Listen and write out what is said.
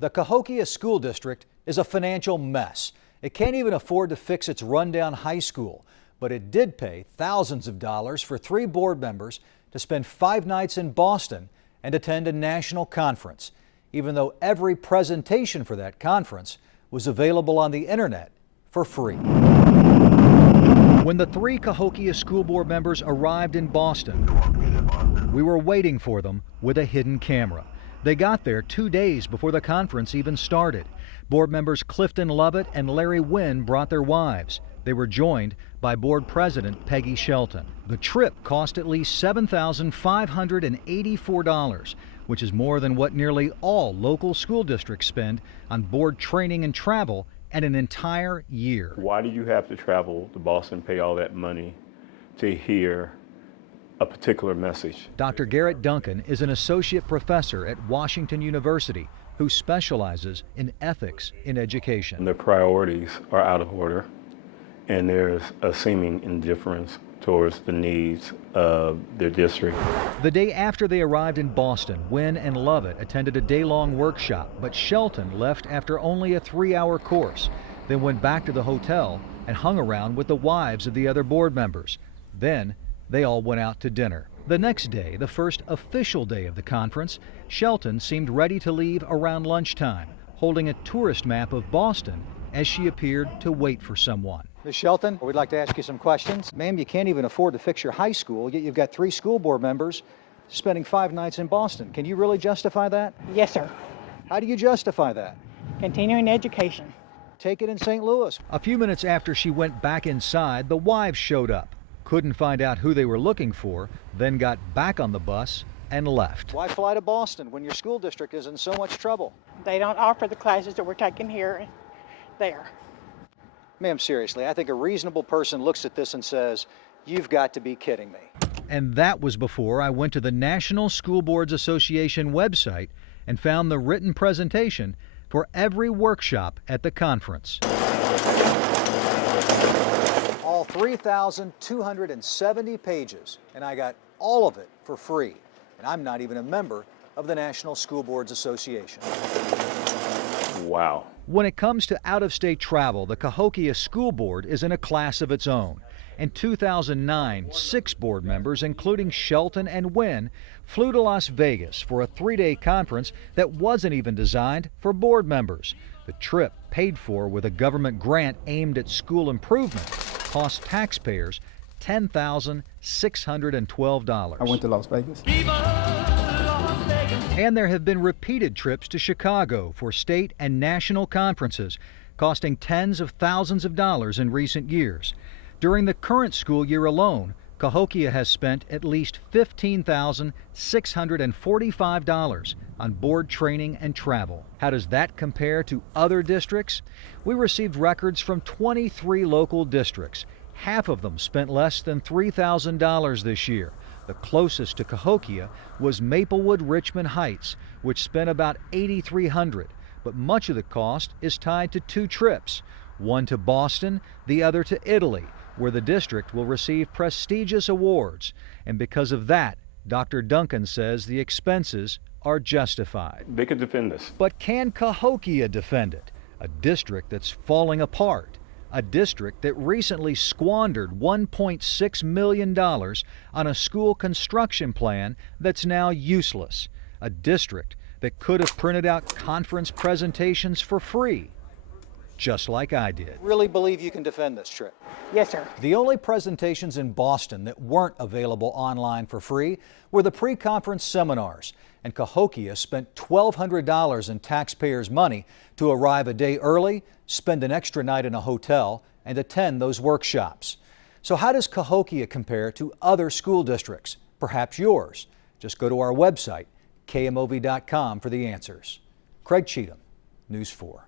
The Cahokia School District is a financial mess. It can't even afford to fix its rundown high school, but it did pay thousands of dollars for 3 board members to spend 5 nights in Boston and attend a national conference, even though every presentation for that conference was available on the internet for free. When the 3 Cahokia school board members arrived in Boston, we were waiting for them with a hidden camera. They got there 2 days before the conference even started. Board members Clifton Lovett and Larry Wynn brought their wives. They were joined by board president Peggy Shelton. The trip cost at least $7,584, which is more than what nearly all local school districts spend on board training and travel in an entire year. Why do you have to travel to Boston, pay all that money to hear a particular message? Dr. Garrett Duncan is an associate professor at Washington University who specializes in ethics in education. The priorities are out of order, and there's a seeming indifference towards the needs of their district. The day after they arrived in Boston, Wynn and Lovett attended a day-long workshop, but Shelton left after only a 3-hour course, then went back to the hotel and hung around with the wives of the other board members. Then they all went out to dinner. The next day, the first official day of the conference, Shelton seemed ready to leave around lunchtime, holding a tourist map of Boston as she appeared to wait for someone. Ms. Shelton, we'd like to ask you some questions. Ma'am, you can't even afford to fix your high school, yet you've got 3 school board members spending 5 nights in Boston. Can you really justify that? Yes, sir. How do you justify that? Continuing education. Take it in St. Louis. A few minutes after she went back inside, the wives showed up. Couldn't find out who they were looking for, then got back on the bus and left. Why fly to Boston when your school district is in so much trouble? They don't offer the classes that we're taking here and there. Ma'am, seriously, I think a reasonable person looks at this and says, you've got to be kidding me. And that was before I went to the National School Boards Association website and found the written presentation for every workshop at the conference. All 3,270 pages, and I got all of it for free. And I'm not even a member of the National School Boards Association. Wow. When it comes to out-of-state travel, the Cahokia School Board is in a class of its own. In 2009, 6 board members, including Shelton and Wynn, flew to Las Vegas for a 3-day conference that wasn't even designed for board members. The trip, paid for with a government grant aimed at school improvement, cost taxpayers $10,612. I went to Las Vegas. And there have been repeated trips to Chicago for state and national conferences, costing tens of thousands of dollars in recent years. During the current school year alone, Cahokia has spent at least $15,645 on board training and travel. How does that compare to other districts? We received records from 23 local districts. Half of them spent less than $3,000 this year. The closest to Cahokia was Maplewood-Richmond Heights, which spent about $8,300. But much of the cost is tied to 2 trips, one to Boston, the other to Italy, where the district will receive prestigious awards. And because of that, Dr. Duncan says the expenses are justified. They could defend this. But can Cahokia defend it? A district that's falling apart. A district that recently squandered $1.6 million on a school construction plan that's now useless. A district that could have printed out conference presentations for free, just like I did. Really believe you can defend this trip? Yes, sir. The only presentations in Boston that weren't available online for free were the pre-conference seminars, and Cahokia spent $1,200 in taxpayers' money to arrive a day early, spend an extra night in a hotel, and attend those workshops. So how does Cahokia compare to other school districts, perhaps yours? Just go to our website, KMOV.com, for the answers. Craig Cheatham, News 4.